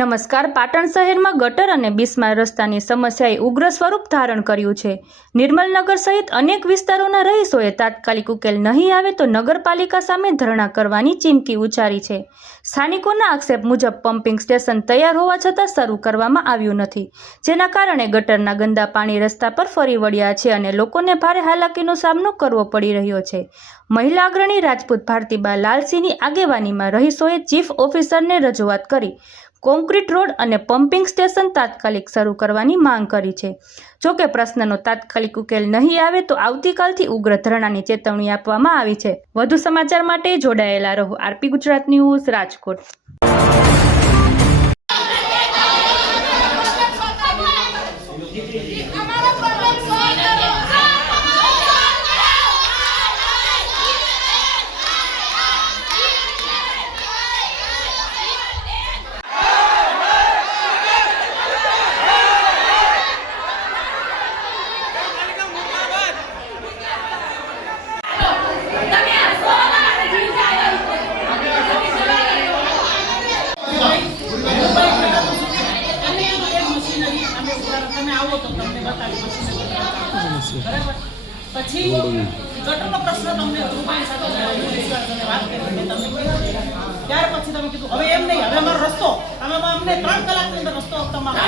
નમસ્કાર. પાટણ શહેરમાં ગટર અને બિસ્માર રસ્તાની સમસ્યાએ ઉગ્ર સ્વરૂપ ધારણ કર્યું છે. નિર્મલનગર સહિત અનેક વિસ્તારોના રહીશોએ તાત્કાલિક ઉકેલ નહીં આવે તો નગરપાલિકા સામે ધરણા કરવાની ચીમકી ઉચ્ચારી છે. સ્થાનિકોના આક્ષેપ મુજબ પમ્પિંગ સ્ટેશન તૈયાર હોવા છતાં શરૂ કરવામાં આવ્યું નથી, જેના કારણે ગટરના ગંદા પાણી રસ્તા પર ફરી વળ્યા છે અને લોકોને ભારે હાલાકીનો સામનો કરવો પડી રહ્યો છે. મહિલા અગ્રણી રાજપૂત ભારતીબા લાલસિંહની આગેવાનીમાં રહીશોએ ચીફ ઓફિસરને રજૂઆત કરી કોન્ક્રીટ રોડ અને પમ્પિંગ સ્ટેશન તાત્કાલિક શરૂ કરવાની માંગ કરી છે. જોકે પ્રશ્નનો તાત્કાલિક ઉકેલ નહીં આવે તો આવતીકાલથી ઉગ્ર ધરણાની ચેતવણી આપવામાં આવી છે. વધુ સમાચાર માટે જોડાયેલા રહો. RP Gujarat news, Rajkot. પછી ગટરનો પ્રશ્ન તમને રૂપાણી સાથે વાત કરી ત્યાર પછી તમે કીધું હવે એમ નહીં, હવે અમારો રસ્તો તમે અમને 3 કલાકની અંદર રસ્તો તમારો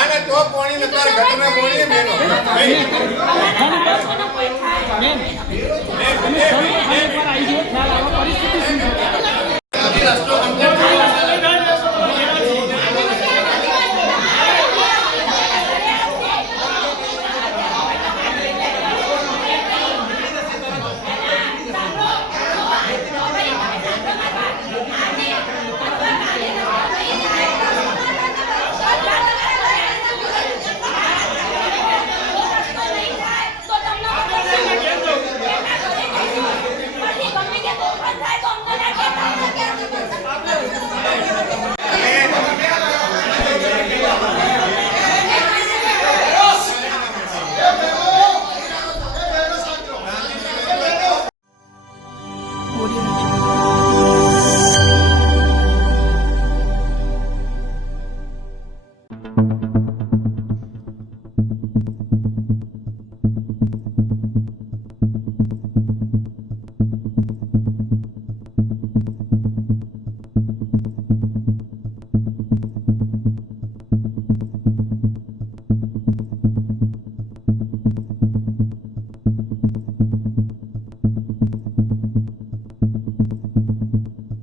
આને તો પાણી નતા ઘટના પાણી મેનો